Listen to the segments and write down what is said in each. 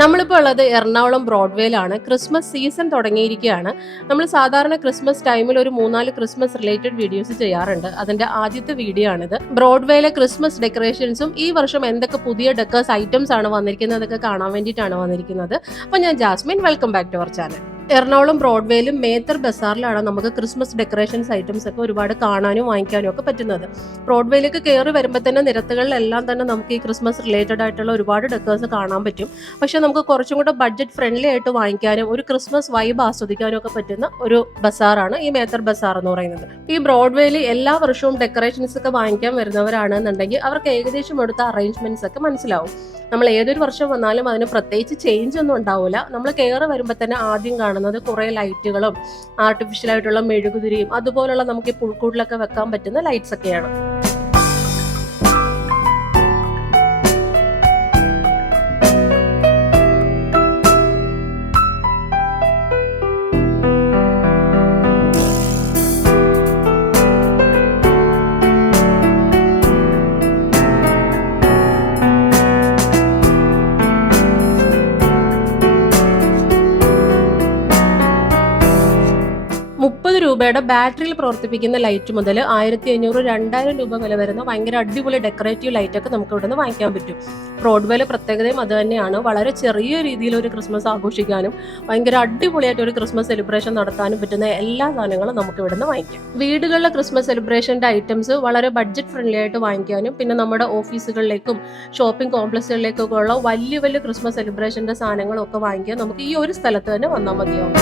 നമ്മളിപ്പോൾ ഉള്ളത് Ernakulam ബ്രോഡ്വേയിലാണ്. Christmas season തുടങ്ങിയിരിക്കുകയാണ്. നമ്മൾ സാധാരണ ക്രിസ്മസ് ടൈമിൽ ഒരു 3-4 ക്രിസ്മസ് റിലേറ്റഡ് വീഡിയോസ് ചെയ്യാറുണ്ട്. അതിന്റെ ആദ്യത്തെ വീഡിയോ ആണിത്. ബ്രോഡ്വേയിലെ ക്രിസ്മസ് ഡെക്കറേഷൻസും ഈ വർഷം എന്തൊക്കെ പുതിയ ഡെക്കേഴ്സ് ഐറ്റംസ് ആണ് വന്നിരിക്കുന്നതൊക്കെ കാണാൻ വേണ്ടിയിട്ടാണ് വന്നിരിക്കുന്നത്. അപ്പോൾ ഞാൻ Jasmine, welcome back to our channel. Ernakulam ബ്രോഡ്വേയിലും മേത്തർ ബസാറിലാണ് നമുക്ക് ക്രിസ്മസ് ഡെക്കറേഷൻസ് ഐറ്റംസ് ഒക്കെ ഒരുപാട് കാണാനും വാങ്ങിക്കാനും ഒക്കെ പറ്റുന്നത്. ബ്രോഡ്വേയിലേക്ക് കയറി വരുമ്പോൾ തന്നെ നിരത്തുകളിലെല്ലാം തന്നെ നമുക്ക് ഈ ക്രിസ്മസ് റിലേറ്റഡ് ആയിട്ടുള്ള ഒരുപാട് ഡെക്കേഴ്സ് കാണാൻ പറ്റും. പക്ഷെ നമുക്ക് കുറച്ചും കൂടെ ബഡ്ജറ്റ് ഫ്രണ്ട്ലി ആയിട്ട് വാങ്ങിക്കാനും ഒരു ക്രിസ്മസ് വൈബ് ആസ്വദിക്കാനും ഒക്കെ പറ്റുന്ന ഒരു ബസാറാണ് ഈ മേത്തർ ബസാർ എന്ന് പറയുന്നത്. ഈ ബ്രോഡ്വേയിൽ എല്ലാ വർഷവും ഡെക്കറേഷൻസ് ഒക്കെ വാങ്ങിക്കാൻ വരുന്നവരാണെന്നുണ്ടെങ്കിൽ അവർക്ക് ഏകദേശം എടുത്ത അറേഞ്ച്മെന്റ്സ് ഒക്കെ മനസ്സിലാവും. നമ്മൾ ഏതൊരു വർഷം വന്നാലും അതിന് പ്രത്യേകിച്ച് ചേഞ്ച് ഒന്നും ഉണ്ടാവില്ല. നമ്മൾ കയറി വരുമ്പോൾ തന്നെ ആദ്യം കാണുന്നത് കുറെ ലൈറ്റുകളും ആർട്ടിഫിഷ്യൽ ആയിട്ടുള്ള മെഴുകുതിരിയും അതുപോലുള്ള നമുക്ക് ഈ പുൽക്കൂട്ടിലൊക്കെ വെക്കാൻ പറ്റുന്ന ലൈറ്റ്സ് ഒക്കെയാണ്. രൂപയുടെ ബാറ്ററിയിൽ പ്രവർത്തിപ്പിക്കുന്ന ലൈറ്റ് മുതൽ 1500-2000 രൂപ വില വരുന്ന ഭയങ്കര അടിപൊളി ഡെക്കറേറ്റീവ് ലൈറ്റ് ഒക്കെ നമുക്ക് ഇവിടെ നിന്ന് വാങ്ങിക്കാൻ പറ്റും. ബ്രോഡ്വേയിലെ പ്രത്യേകതയും അത് തന്നെയാണ്. വളരെ ചെറിയ രീതിയിൽ ഒരു ക്രിസ്മസ് ആഘോഷിക്കാനും ഭയങ്കര അടിപൊളിയായിട്ട് ഒരു ക്രിസ്മസ് സെലിബ്രേഷൻ നടത്താനും പറ്റുന്ന എല്ലാ സാധനങ്ങളും നമുക്ക് ഇവിടെ നിന്ന് വാങ്ങിക്കാം. വീടുകളിലെ ക്രിസ്മസ് സെലിബ്രേഷന്റെ ഐറ്റംസ് വളരെ ബഡ്ജറ്റ് ഫ്രണ്ട്ലി ആയിട്ട് വാങ്ങിക്കാനും പിന്നെ നമ്മുടെ ഓഫീസുകളിലേക്കും ഷോപ്പിംഗ് കോംപ്ലക്സുകളിലേക്കൊക്കെ ഉള്ള വലിയ വലിയ ക്രിസ്മസ് സെലിബ്രേഷന്റെ സാധനങ്ങളും ഒക്കെ വാങ്ങിക്കാൻ നമുക്ക് ഈ ഒരു സ്ഥലത്ത് തന്നെ വന്നാൽ മതിയാവും.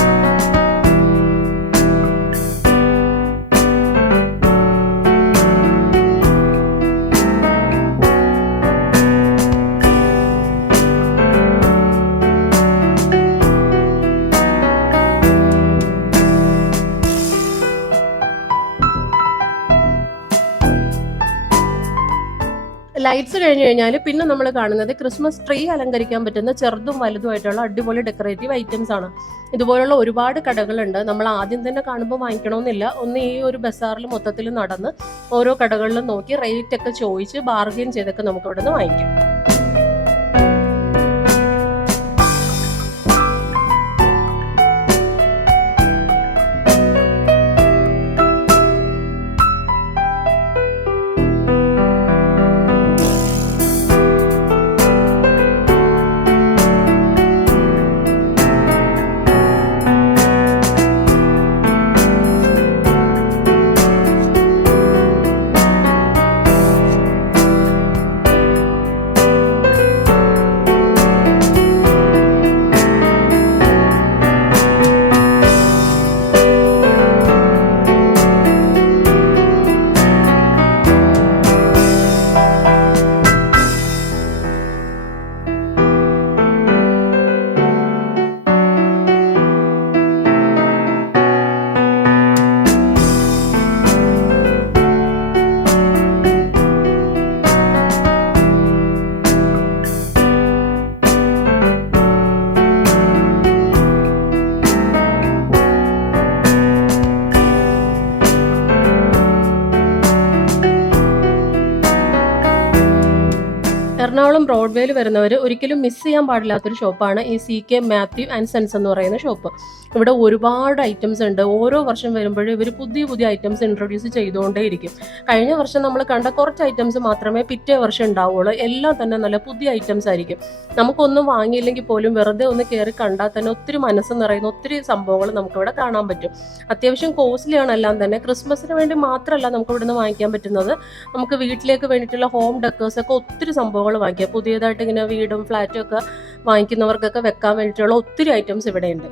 ലൈറ്റ്സ് കഴിഞ്ഞ് കഴിഞ്ഞാൽ പിന്നെ നമ്മൾ കാണുന്നത് ക്രിസ്മസ് ട്രീ അലങ്കരിക്കാൻ പറ്റുന്ന ചെറുതും വലുതുമായിട്ടുള്ള അടിപൊളി ഡെക്കറേറ്റീവ് ഐറ്റംസ് ആണ്. ഇതുപോലുള്ള ഒരുപാട് കടകളുണ്ട്. നമ്മൾ ആദ്യം തന്നെ കാണുമ്പോൾ വാങ്ങിക്കണമെന്നില്ല. ഒന്ന് ഈ ഒരു ബസാറിൽ മൊത്തത്തിൽ നടന്ന് ഓരോ കടകളിലും നോക്കി റേറ്റ് ഒക്കെ ചോദിച്ച് ബാർഗെയിൻ ചെയ്തൊക്കെ നമുക്ക് ഇവിടെ നിന്ന് വാങ്ങിക്കാം. എറണാകുളം ബ്രോഡ്വേയിൽ വരുന്നവർ ഒരിക്കലും മിസ് ചെയ്യാൻ പാടില്ലാത്തൊരു ഷോപ്പാണ് ഈ CK മാത്യു ആൻഡ് സൺസ് എന്ന് പറയുന്ന ഷോപ്പ്. ഇവിടെ ഒരുപാട് ഐറ്റംസ് ഉണ്ട്. ഓരോ വർഷം വരുമ്പോഴും ഇവർ പുതിയ പുതിയ ഐറ്റംസ് ഇൻട്രൊഡ്യൂസ് ചെയ്തുകൊണ്ടേയിരിക്കും. കഴിഞ്ഞ വർഷം നമ്മൾ കണ്ട കുറച്ച് ഐറ്റംസ് മാത്രമേ പിറ്റേ വർഷം ഉണ്ടാവുള്ളൂ. എല്ലാം തന്നെ നല്ല പുതിയ ഐറ്റംസ് ആയിരിക്കും. നമുക്കൊന്നും വാങ്ങിയില്ലെങ്കിൽ പോലും വെറുതെ ഒന്ന് കയറി കണ്ടാൽ തന്നെ ഒത്തിരി മനസ്സ് നിറയുന്ന ഒത്തിരി സംഭവങ്ങൾ നമുക്കിവിടെ കാണാൻ പറ്റും. അത്യാവശ്യം കോസ്റ്റ്ലിയാണ് എല്ലാം തന്നെ. ക്രിസ്മസിന് വേണ്ടി മാത്രമല്ല നമുക്ക് ഇവിടെ നിന്ന് വാങ്ങിക്കാൻ പറ്റുന്നത്. നമുക്ക് വീട്ടിലേക്ക് വേണ്ടിയിട്ടുള്ള ഹോം ഡെക്കേഴ്സ് ഒക്കെ ഒത്തിരി സംഭവങ്ങൾ വാങ്ങിക്കാം. പുതിയതായിട്ട് ഇങ്ങനെ വീടും ഫ്ലാറ്റും ഒക്കെ വാങ്ങിക്കുന്നവർക്കൊക്കെ വെക്കാൻ വേണ്ടിയിട്ടുള്ള ഒത്തിരി ഐറ്റംസ് ഇവിടെ ഉണ്ട്.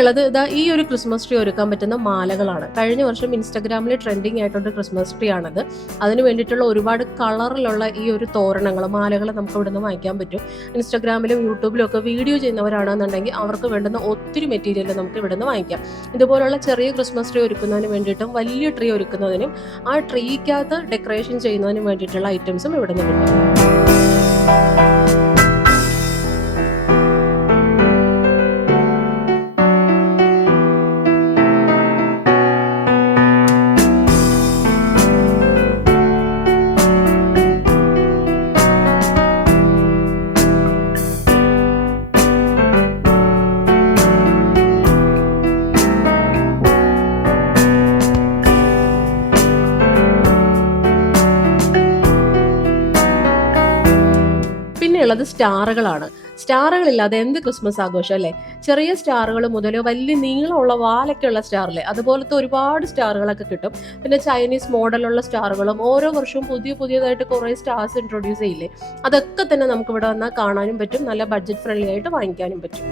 ഉള്ളത് ഇതാ ഈ ഒരു ക്രിസ്മസ് ട്രീ ഒരുക്കാൻ പറ്റുന്ന മാലകളാണ്. കഴിഞ്ഞ വർഷം ഇൻസ്റ്റാഗ്രാമിൽ ട്രെൻഡിങ് ആയിട്ടുള്ള ക്രിസ്മസ് ട്രീ ആണത്. അതിന് വേണ്ടിയിട്ടുള്ള ഒരുപാട് കളറിലുള്ള ഈ ഒരു തോരണങ്ങൾ, മാലകൾ നമുക്ക് ഇവിടെ നിന്ന് വാങ്ങിക്കാൻ പറ്റും. ഇൻസ്റ്റാഗ്രാമിലും യൂട്യൂബിലും ഒക്കെ വീഡിയോ ചെയ്യുന്നവരാണെന്നുണ്ടെങ്കിൽ അവർക്ക് വേണ്ടുന്ന ഒത്തിരി മെറ്റീരിയൽ നമുക്ക് ഇവിടെ നിന്ന് വാങ്ങിക്കാം. ഇതുപോലുള്ള ചെറിയ ക്രിസ്മസ് ട്രീ ഒരുക്കുന്നതിന് വേണ്ടിയിട്ടും വലിയ ട്രീ ഒരുക്കുന്നതിനും ആ ട്രീക്കകത്ത് ഡെക്കറേഷൻ ചെയ്യുന്നതിനും വേണ്ടിയിട്ടുള്ള ഐറ്റംസും ഇവിടെ നിന്ന് കിട്ടും. ഉള്ളത് സ്റ്റാറുകളാണ്. സ്റ്റാറുകളില്ലാതെ എന്ത് ക്രിസ്മസ് ആഘോഷം അല്ലേ? ചെറിയ സ്റ്റാറുകൾ മുതൽ വലിയ നീളമുള്ള വാലൊക്കെ ഉള്ള സ്റ്റാറില്ലേ, അതുപോലത്തെ ഒരുപാട് സ്റ്റാറുകളൊക്കെ കിട്ടും. പിന്നെ ചൈനീസ് മോഡലുള്ള സ്റ്റാറുകളും ഓരോ വർഷവും പുതിയതായിട്ട് കുറേ സ്റ്റാർസ് ഇൻട്രൊഡ്യൂസ് ചെയ്യില്ലേ, അതൊക്കെ തന്നെ നമുക്ക് ഇവിടെ വന്നാൽ കാണാനും പറ്റും. നല്ല ബഡ്ജറ്റ് ഫ്രണ്ട്ലി ആയിട്ട് വാങ്ങിക്കാനും പറ്റും.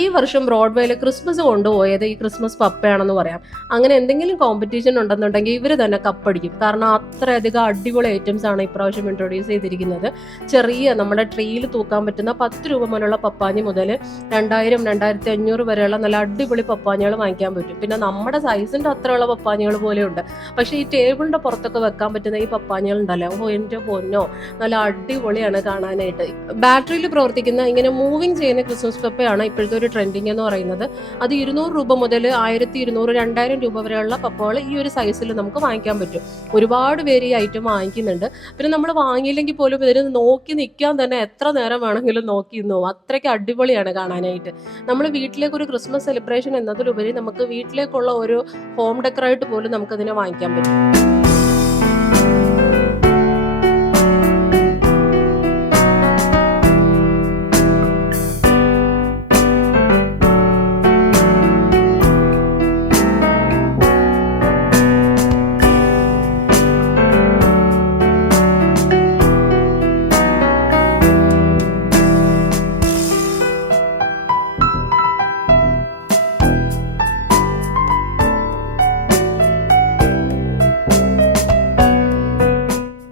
ഈ വർഷം ബ്രോഡ്വേയിൽ ക്രിസ്മസ് കൊണ്ടുപോയത് ഈ ക്രിസ്മസ് പപ്പയാണെന്ന് പറയാം. അങ്ങനെ എന്തെങ്കിലും കോമ്പറ്റീഷൻ ഉണ്ടെന്നുണ്ടെങ്കിൽ ഇവർ തന്നെ കപ്പടിക്കും. കാരണം അത്രയധികം അടിപൊളി ഐറ്റംസ് ആണ് ഇപ്രാവശ്യം ഇൻട്രൊഡ്യൂസ് ചെയ്തിരിക്കുന്നത്. ചെറിയ നമ്മുടെ ട്രീയിൽ തൂക്കാൻ പറ്റുന്ന 10 രൂപ മുതലുള്ള പപ്പാഞ്ഞി മുതൽ 2000, 2500 വരെയുള്ള നല്ല അടിപൊളി പപ്പാഞ്ഞികൾ വാങ്ങിക്കാൻ പറ്റും. പിന്നെ നമ്മുടെ സൈസിന്റെ അത്രയുള്ള പപ്പാഞ്ഞികൾ പോലെ ഉണ്ട്. പക്ഷേ ഈ ടേബിളിന്റെ പുറത്തൊക്കെ വെക്കാൻ പറ്റുന്ന ഈ പപ്പാഞ്ഞികൾ ഉണ്ടല്ലോ, എൻ്റെ പൊന്നോ, നല്ല അടിപൊളിയാണ് കാണാനായിട്ട്. ബാറ്ററിയിൽ പ്രവർത്തിക്കുന്ന ഇങ്ങനെ മൂവിങ് ചെയ്യുന്ന ക്രിസ്മസ് പപ്പയാണ് ഇപ്പോഴത്തെ ഒരു ട്രെൻഡിങ് എന്ന് പറയുന്നത്. അത് 200 രൂപ മുതൽ 1200, 2000 രൂപ വരെയുള്ള പപ്പകൾ ഈ ഒരു സൈസിൽ നമുക്ക് വാങ്ങിക്കാൻ പറ്റും. ഒരുപാട് പേര് ഈ ഐറ്റം വാങ്ങിക്കുന്നുണ്ട്. പിന്നെ നമ്മൾ വാങ്ങിയില്ലെങ്കിൽ പോലും ഇതിന് നോക്കി നിൽക്കാൻ തന്നെ എത്ര നേരം വേണമെങ്കിലും നോക്കി നിന്നോ, അത്രയ്ക്ക് അടിപൊളിയാണ് കാണാനായിട്ട്. നമ്മൾ വീട്ടിലേക്ക് ഒരു ക്രിസ്മസ് സെലിബ്രേഷൻ എന്നതിലുപരി നമുക്ക് വീട്ടിലേക്കുള്ള ഒരു ഹോം ഡെക്കറായിട്ട് പോലും നമുക്കതിനെ വാങ്ങിക്കാൻ പറ്റും.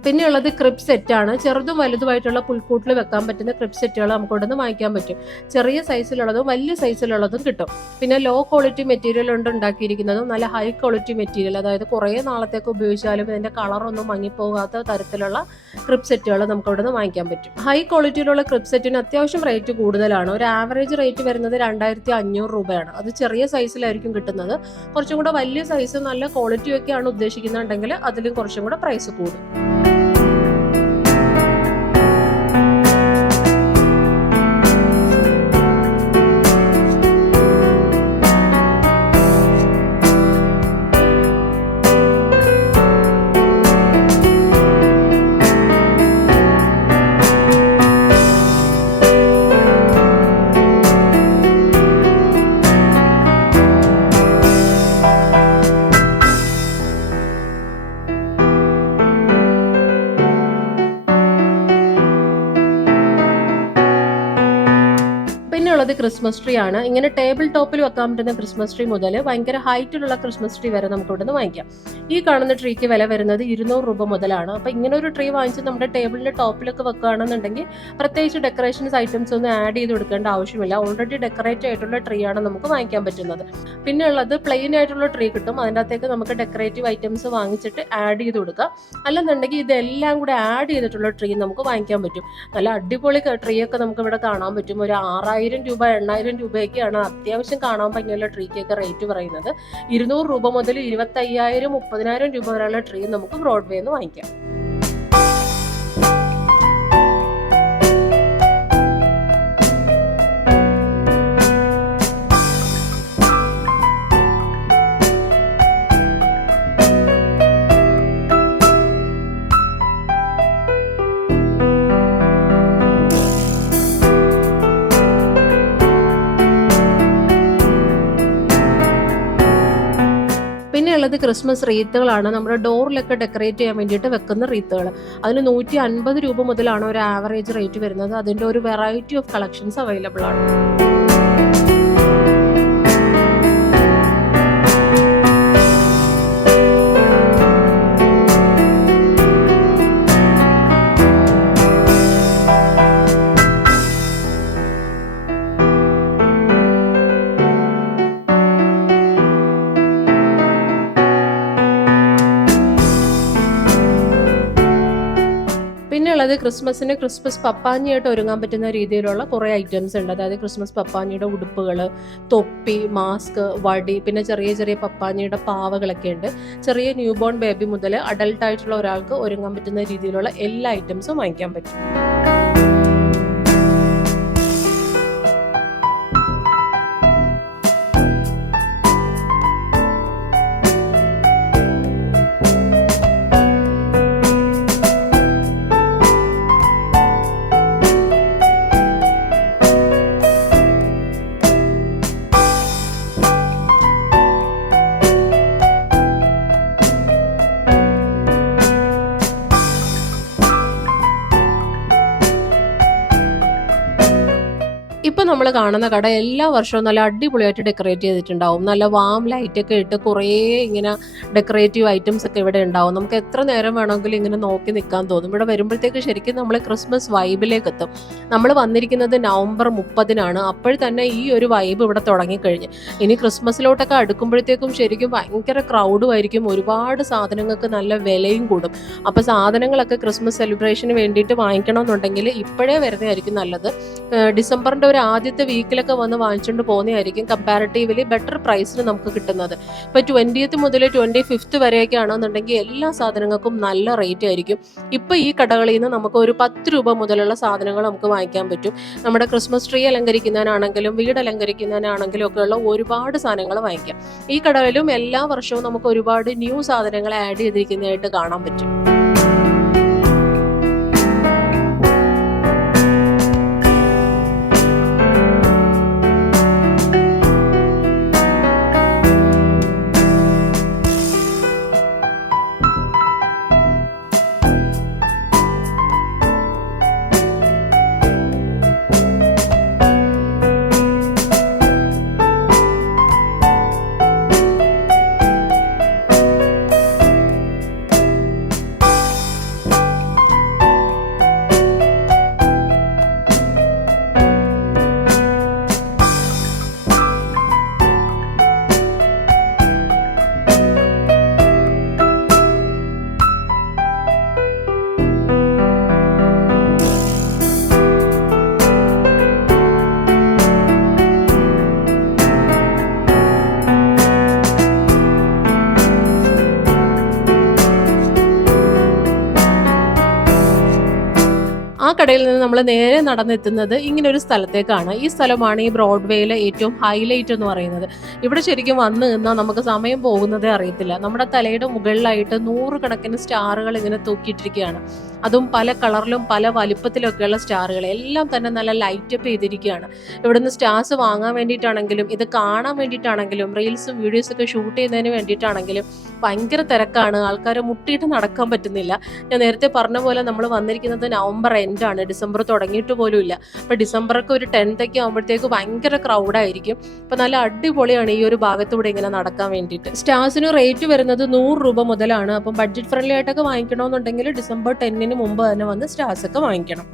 പിന്നെയുള്ളത് ക്രിബ് സെറ്റാണ്. ചെറുതും വലുതുമായിട്ടുള്ള പുൽക്കൂട്ടിൽ വെക്കാൻ പറ്റുന്ന ക്രിബ് സെറ്റുകൾ നമുക്ക് ഇവിടെ നിന്ന് വാങ്ങിക്കാൻ പറ്റും. ചെറിയ സൈസിലുള്ളതും വലിയ സൈസിലുള്ളതും കിട്ടും. പിന്നെ ലോ ക്വാളിറ്റി മെറ്റീരിയൽ കൊണ്ട് ഉണ്ടാക്കിയിരിക്കുന്നതും നല്ല ഹൈ ക്വാളിറ്റി മെറ്റീരിയൽ, അതായത് കുറേ നാളത്തേക്ക് ഉപയോഗിച്ചാലും ഇതിൻ്റെ കളറൊന്നും മങ്ങിപ്പോകാത്ത തരത്തിലുള്ള ക്രിബ് സെറ്റുകൾ നമുക്ക് ഇവിടെ നിന്ന് വാങ്ങിക്കാൻ പറ്റും. ഹൈ ക്വാളിറ്റിയിലുള്ള ക്രിബ് സെറ്റിന് അത്യാവശ്യം റേറ്റ് കൂടുതലാണ്. ഒരു ആവറേജ് റേറ്റ് വരുന്നത് 2500 രൂപയാണ്. അത് ചെറിയ സൈസിലായിരിക്കും കിട്ടുന്നത്. കുറച്ചും കൂടെ വലിയ സൈസ് നല്ല ക്വാളിറ്റി ഒക്കെയാണ് ഉദ്ദേശിക്കുന്നുണ്ടെങ്കിൽ അതിലും കുറച്ചും കൂടെ പ്രൈസ് കൂടും. ഉള്ളത് ക്രിസ്മസ് ട്രീ ആണ്. ഇങ്ങനെ ടേബിൾ ടോപ്പിൽ വെക്കാൻ പറ്റുന്ന ക്രിസ്മസ് ട്രീ മുതൽ ഭയങ്കര ഹൈറ്റിലുള്ള ക്രിസ്മസ് ട്രീ വരെ നമുക്ക് ഇവിടെ നിന്ന് വാങ്ങിക്കാം. ഈ കാണുന്ന ട്രീക്ക് വില വരുന്നത് 200 രൂപ മുതലാണ്. അപ്പോൾ ഇങ്ങനെ ഒരു ട്രീ വാങ്ങിച്ച് നമ്മുടെ ടേബിളിന്റെ ടോപ്പിലൊക്കെ വെക്കുകയാണെന്നുണ്ടെങ്കിൽ പ്രത്യേകിച്ച് ഡെക്കറേഷൻസ് ഐറ്റംസ് ഒന്നും ആഡ് ചെയ്ത് കൊടുക്കേണ്ട ആവശ്യമില്ല. ഓൾറെഡി ഡെക്കറേറ്റ് ആയിട്ടുള്ള ട്രീ ആണ് നമുക്ക് വാങ്ങിക്കാൻ പറ്റുന്നത്. പിന്നെ ഉള്ളത് പ്ലെയിൻ ആയിട്ടുള്ള ട്രീ കിട്ടും. അതിൻ്റെ അകത്തേക്ക് നമുക്ക് ഡെക്കറേറ്റീവ് ഐറ്റംസ് വാങ്ങിച്ചിട്ട് ആഡ് ചെയ്ത് കൊടുക്കാം. അല്ലെന്നുണ്ടെങ്കിൽ ഇതെല്ലാം കൂടെ ആഡ് ചെയ്തിട്ടുള്ള ട്രീ നമുക്ക് വാങ്ങിക്കാൻ പറ്റും. നല്ല അടിപൊളി ട്രീ ഒക്കെ നമുക്ക് ഇവിടെ കാണാൻ പറ്റും. ഒരു 6000 രൂപ 8000 രൂപയൊക്കെയാണ് അത്യാവശ്യം കാണാൻ ഭംഗിയുള്ള ട്രീക്കൊക്കെ റേറ്റ് പറയുന്നത്. 200 രൂപ മുതൽ 25,000, 30,000 രൂപ വരെയുള്ള ട്രീ നമുക്ക് ബ്രോഡ്വേന്ന് വാങ്ങിക്കാം. പിന്നെ ഉള്ളത് ക്രിസ്മസ് റീത്തുകളാണ്. നമ്മുടെ ഡോറിലൊക്കെ ഡെക്കറേറ്റ് ചെയ്യാൻ വേണ്ടിയിട്ട് വെക്കുന്ന റീത്തുകൾ. അതിന് 150 രൂപ മുതലാണ് ഒരു ആവറേജ് റേറ്റ് വരുന്നത്. അതിൻ്റെ ഒരു വെറൈറ്റി ഓഫ് കളക്ഷൻസ് അവൈലബിൾ ആണ്. പിന്നെ ഉള്ളത് ക്രിസ്മസിന് ക്രിസ്മസ് പപ്പാഞ്ഞിയായിട്ട് ഒരുങ്ങാൻ പറ്റുന്ന രീതിയിലുള്ള കുറേ ഐറ്റംസ് ഉണ്ട്. അതായത് ക്രിസ്മസ് പപ്പാഞ്ഞിയുടെ ഉടുപ്പുകൾ, തൊപ്പി, മാസ്ക്, വടി, പിന്നെ ചെറിയ ചെറിയ പപ്പാഞ്ഞിയുടെ പാവകളൊക്കെ ഉണ്ട്. ചെറിയ ന്യൂ ബോൺ ബേബി മുതൽ അഡൽട്ട് ആയിട്ടുള്ള ഒരാൾക്ക് ഒരുങ്ങാൻ പറ്റുന്ന രീതിയിലുള്ള എല്ലാ ഐറ്റംസും വാങ്ങിക്കാൻ പറ്റും. ഇപ്പം നമ്മൾ കാണുന്ന കട എല്ലാ വർഷവും നല്ല അടിപൊളിയായിട്ട് ഡെക്കറേറ്റ് ചെയ്തിട്ടുണ്ടാവും. നല്ല വാം ലൈറ്റൊക്കെ ഇട്ട് കുറേ ഇങ്ങനെ ഡെക്കറേറ്റീവ് ഐറ്റംസ് ഒക്കെ ഇവിടെ ഉണ്ടാവും. നമുക്ക് എത്ര നേരം വേണമെങ്കിലും ഇങ്ങനെ നോക്കി നിൽക്കാൻ തോന്നും. ഇവിടെ വരുമ്പോഴത്തേക്ക് ശരിക്കും നമ്മൾ ക്രിസ്മസ് വൈബിലേക്ക് എത്തും. നമ്മൾ വന്നിരിക്കുന്നത് നവംബർ 30-നാണ്. അപ്പോൾ തന്നെ ഈ ഒരു വൈബ് ഇവിടെ തുടങ്ങിക്കഴിഞ്ഞ്. ഇനി ക്രിസ്മസിലോട്ടൊക്കെ അടുക്കുമ്പോഴത്തേക്കും ശരിക്കും ഭയങ്കര ക്രൗഡും ആയിരിക്കും. ഒരുപാട് സാധനങ്ങൾക്ക് നല്ല വിലയും കൂടും. അപ്പോൾ സാധനങ്ങളൊക്കെ ക്രിസ്മസ് സെലിബ്രേഷന് വേണ്ടിയിട്ട് വാങ്ങിക്കണമെന്നുണ്ടെങ്കിൽ ഇപ്പോഴേ വരുന്നതായിരിക്കും നല്ലത്. ഡിസംബറിൻ്റെ ഒരു ആദ്യത്തെ വീക്കിലൊക്കെ വന്ന് വാങ്ങിച്ചുകൊണ്ട് പോകുന്നതായിരിക്കും കമ്പാരിറ്റീവ്ലി ബെറ്റർ പ്രൈസിന് നമുക്ക് കിട്ടുന്നത്. ഇപ്പോൾ 20th മുതൽ 25th വരെയൊക്കെ ആണെന്നുണ്ടെങ്കിൽ എല്ലാ സാധനങ്ങൾക്കും നല്ല റേറ്റ് ആയിരിക്കും. ഇപ്പോൾ ഈ കടകളിൽ നിന്ന് നമുക്ക് ഒരു 10 രൂപ മുതലുള്ള സാധനങ്ങൾ നമുക്ക് വാങ്ങിക്കാൻ പറ്റും. നമ്മുടെ ക്രിസ്മസ് ട്രീ അലങ്കരിക്കുന്നതിനാണെങ്കിലും വീട് അലങ്കരിക്കുന്നതിനാണെങ്കിലും ഒക്കെയുള്ള ഒരുപാട് സാധനങ്ങൾ വാങ്ങിക്കാം. ഈ കടകളിലും എല്ലാ വർഷവും നമുക്ക് ഒരുപാട് ന്യൂ സാധനങ്ങൾ ആഡ് ചെയ്തിരിക്കുന്നതായിട്ട് കാണാൻ പറ്റും. ആ കടയിൽ നിന്ന് നമ്മൾ നേരെ നടന്നെത്തുന്നത് ഇങ്ങനെ ഒരു സ്ഥലത്തേക്കാണ്. ഈ സ്ഥലമാണ് ഈ ബ്രോഡ്വേയിലെ ഏറ്റവും ഹൈലൈറ്റ് എന്ന് പറയുന്നത്. ഇവിടെ ശരിക്കും വന്ന് നിന്നാൽ നമുക്ക് സമയം പോകുന്നതേ അറിയത്തില്ല. നമ്മുടെ തലയുടെ മുകളിലായിട്ട് 100 കണക്കിന് സ്റ്റാറുകൾ ഇങ്ങനെ തൂക്കിയിട്ടിരിക്കുകയാണ്. അതും പല കളറിലും പല വലിപ്പത്തിലൊക്കെയുള്ള സ്റ്റാറുകൾ എല്ലാം തന്നെ നല്ല ലൈറ്റപ്പ് ചെയ്തിരിക്കുകയാണ്. ഇവിടുന്ന് സ്റ്റാർസ് വാങ്ങാൻ വേണ്ടിയിട്ടാണെങ്കിലും ഇത് കാണാൻ വേണ്ടിയിട്ടാണെങ്കിലും റീൽസും വീഡിയോസൊക്കെ ഷൂട്ട് ചെയ്യുന്നതിന് വേണ്ടിയിട്ടാണെങ്കിലും ഭയങ്കര തിരക്കാണ്. ആൾക്കാരെ മുട്ടിയിട്ട് നടക്കാൻ പറ്റുന്നില്ല. ഞാൻ നേരത്തെ പറഞ്ഞ പോലെ നമ്മൾ വന്നിരിക്കുന്നത് നവംബർ എൻഡാണ്. ഡിസംബർ തുടങ്ങിയിട്ട് പോലും ഇല്ല. അപ്പോൾ ഡിസംബറൊക്കെ ഒരു 10th ആകുമ്പോഴത്തേക്ക് ഭയങ്കര ക്രൗഡായിരിക്കും. അപ്പോൾ നല്ല അടിപൊളിയാണ് ഈ ഒരു ഭാഗത്തൂടെ ഇങ്ങനെ നടക്കാൻ വേണ്ടിയിട്ട്. സ്റ്റാർസിന് റേറ്റ് വരുന്നത് 100 രൂപ മുതലാണ്. അപ്പം ബഡ്ജറ്റ് ഫ്രണ്ട്ലി ആയിട്ടൊക്കെ വാങ്ങിക്കണമെന്നുണ്ടെങ്കിൽ ഡിസംബർ 10 മുമ്പ് തന്നെ വന്ന് സ്റ്റാർസ് ഒക്കെ വാങ്ങിക്കണം.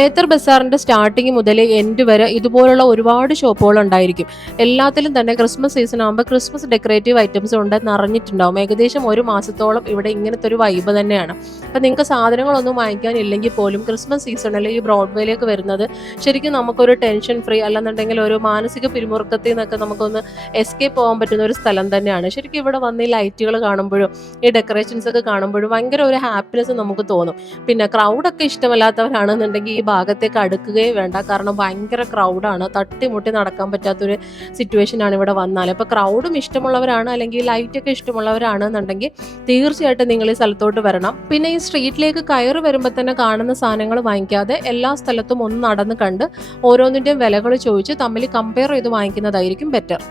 മേത്തർ ബസാറിന്റെ സ്റ്റാർട്ടിങ് മുതൽ എൻഡ് വരെ ഇതുപോലുള്ള ഒരുപാട് ഷോപ്പുകൾ ഉണ്ടായിരിക്കും. എല്ലാത്തിലും തന്നെ ക്രിസ്മസ് സീസൺ ആകുമ്പോൾ ക്രിസ്മസ് ഡെക്കറേറ്റീവ് ഐറ്റംസ് കൊണ്ട് നിറഞ്ഞിട്ടുണ്ടാവും. ഏകദേശം ഒരു മാസത്തോളം ഇവിടെ ഇങ്ങനത്തെ ഒരു വൈബ് തന്നെയാണ്. അപ്പം നിങ്ങൾക്ക് സാധനങ്ങളൊന്നും വാങ്ങിക്കാനില്ലെങ്കിൽ പോലും ക്രിസ്മസ് സീസണിൽ ഈ ബ്രോഡ്വേയിലേക്ക് വരുന്നത് ശരിക്കും നമുക്കൊരു ടെൻഷൻ ഫ്രീ, അല്ലെന്നുണ്ടെങ്കിൽ ഒരു മാനസിക പിരിമുറുക്കത്തിൽ നിന്നൊക്കെ നമുക്കൊന്ന് എസ്കേപ്പ് പോകാൻ പറ്റുന്ന ഒരു സ്ഥലം തന്നെയാണ്. ശരിക്കും ഇവിടെ വന്ന് ഈ ലൈറ്റുകൾ കാണുമ്പോഴും ഈ ഡെക്കറേഷൻസ് ഒക്കെ കാണുമ്പോഴും ഭയങ്കര ഒരു ഹാപ്പിനെസ് നമുക്ക് തോന്നും. പിന്നെ ക്രൗഡൊക്കെ ഇഷ്ടമല്ലാത്തവരാണെന്നുണ്ടെങ്കിൽ ഈ ഭാഗത്തേക്ക് അടുക്കുകയേ വേണ്ട, കാരണം ഭയങ്കര ക്രൗഡാണ്. തട്ടിമുട്ടി നടക്കാൻ പറ്റാത്തൊരു സിറ്റുവേഷനാണ് ഇവിടെ വന്നാൽ. അപ്പോൾ ക്രൗഡും ഇഷ്ടമുള്ളവരാണ്, അല്ലെങ്കിൽ ലൈറ്റൊക്കെ ഇഷ്ടമുള്ളവരാണെന്നുണ്ടെങ്കിൽ തീർച്ചയായിട്ടും നിങ്ങൾ ഈ സ്ഥലത്തോട്ട് വരണം. പിന്നെ ഈ സ്ട്രീറ്റിലേക്ക് കയറി വരുമ്പോൾ തന്നെ കാണുന്ന സാധനങ്ങൾ വാങ്ങിക്കാതെ എല്ലാ സ്ഥലത്തും ഒന്ന് നടന്ന് കണ്ട് ഓരോന്നിൻ്റെയും വിലകൾ ചോദിച്ച് തമ്മിൽ കമ്പയർ ചെയ്ത് വാങ്ങിക്കുന്നതായിരിക്കും ബെറ്റർ.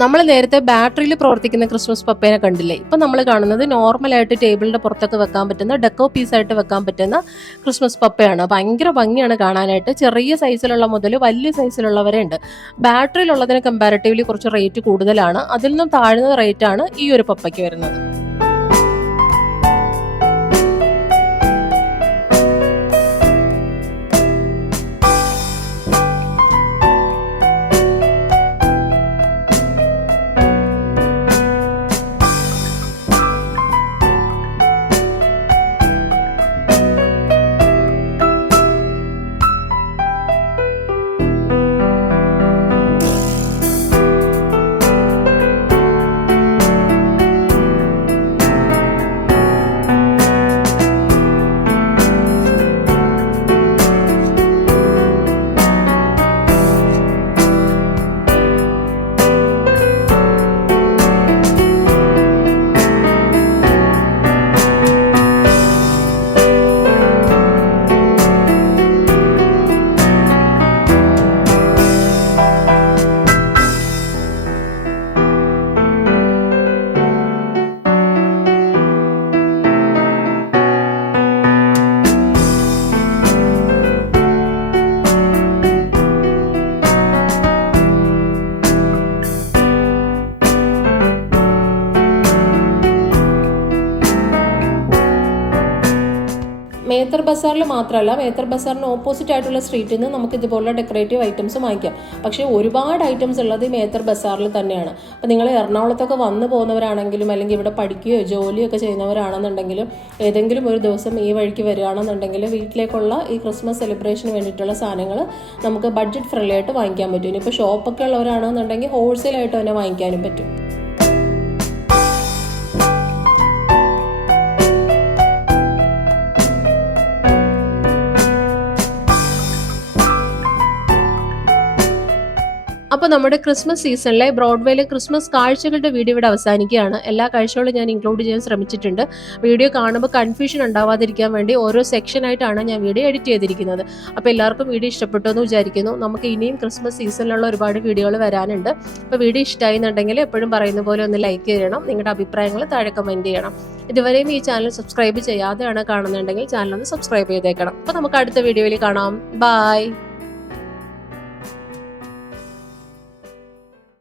നമ്മൾ നേരത്തെ ബാറ്ററിയിൽ പ്രവർത്തിക്കുന്ന ക്രിസ്മസ് പപ്പേനെ കണ്ടില്ലേ? ഇപ്പം നമ്മൾ കാണുന്നത് നോർമലായിട്ട് ടേബിളിൻ്റെ പുറത്തൊക്കെ വെക്കാൻ പറ്റുന്ന ഡെക്കോ പീസായിട്ട് വെക്കാൻ പറ്റുന്ന ക്രിസ്മസ് പപ്പയാണ്. ഭയങ്കര ഭംഗിയാണ് കാണാനായിട്ട്. ചെറിയ സൈസിലുള്ള മുതൽ വലിയ സൈസിലുള്ളവരെ ഉണ്ട്. ബാറ്ററിയിലുള്ളതിന് കമ്പാരിറ്റീവ്ലി കുറച്ച് റേറ്റ് കൂടുതലാണ്. അതിൽ നിന്നും താഴ്ന്ന റേറ്റാണ് ഈ ഒരു പപ്പയ്ക്ക് വരുന്നത്. മേത്തർ ബസാറിൽ മാത്രമല്ല, മേത്തർ ബസാറിന് ഓപ്പോസിറ്റ് ആയിട്ടുള്ള സ്ട്രീറ്റിൽ നിന്ന് നമുക്ക് ഇതുപോലുള്ള ഡെക്കറേറ്റീവ് ഐറ്റംസ് വാങ്ങിക്കാം. പക്ഷേ ഒരുപാട് ഐറ്റംസ് ഉള്ളത് ഈ മേത്തർ ബസാറിൽ തന്നെയാണ്. അപ്പോൾ നിങ്ങൾ എറണാകുളത്തൊക്കെ വന്നു പോകുന്നവരാണെങ്കിലും, അല്ലെങ്കിൽ ഇവിടെ പഠിക്കുകയോ ജോലിയോ ഒക്കെ ചെയ്യുന്നവരാണെന്നുണ്ടെങ്കിലും, ഏതെങ്കിലും ഒരു ദിവസം ഈ വഴിക്ക് വരികയാണെന്നുണ്ടെങ്കിൽ വീട്ടിലേക്കുള്ള ഈ ക്രിസ്മസ് സെലിബ്രേഷന് വേണ്ടിയിട്ടുള്ള സാധനങ്ങൾ നമുക്ക് ബഡ്ജറ്റ് ഫ്രണ്ട്ലി ആയിട്ട് വാങ്ങിക്കാൻ പറ്റും. ഇനിയിപ്പോൾ ഷോപ്പൊക്കെ ഉള്ളവരാണെന്നുണ്ടെങ്കിൽ ഹോൾസെയിലായിട്ട് തന്നെ വാങ്ങിക്കാനും പറ്റും. അപ്പോൾ നമ്മുടെ ക്രിസ്മസ് സീസണിലെ ബ്രോഡ്വേയിലെ ക്രിസ്മസ് കാഴ്ചകളുടെ വീഡിയോ ഇവിടെ അവസാനിക്കുകയാണ്. എല്ലാ കാഴ്ചകളും ഞാൻ ഇൻക്ലൂഡ് ചെയ്യാൻ ശ്രമിച്ചിട്ടുണ്ട്. വീഡിയോ കാണുമ്പോൾ കൺഫ്യൂഷൻ ഉണ്ടാവാതിരിക്കാൻ വേണ്ടി ഓരോ സെക്ഷനായിട്ടാണ് ഞാൻ വീഡിയോ എഡിറ്റ് ചെയ്തിരിക്കുന്നത്. അപ്പോൾ എല്ലാവർക്കും വീഡിയോ ഇഷ്ടപ്പെട്ടു എന്ന് വിചാരിക്കുന്നു. നമുക്ക് ഇനിയും ക്രിസ്മസ് സീസണിലുള്ള ഒരുപാട് വീഡിയോകൾ വരാനുണ്ട്. അപ്പോൾ വീഡിയോ ഇഷ്ടമായിരുന്നുണ്ടെങ്കിൽ എപ്പോഴും പറയുന്ന പോലെ ഒന്ന് ലൈക്ക് ചെയ്യണം, നിങ്ങളുടെ അഭിപ്രായങ്ങൾ താഴെ കമൻറ്റ് ചെയ്യണം. ഇതുവരെയും ഈ ചാനൽ സബ്സ്ക്രൈബ് ചെയ്യാതെയാണ് കാണുന്നുണ്ടെങ്കിൽ ചാനൽ ഒന്ന് സബ്സ്ക്രൈബ് ചെയ്തേക്കണം. അപ്പോൾ നമുക്ക് അടുത്ത വീഡിയോയിൽ കാണാം. ബൈ.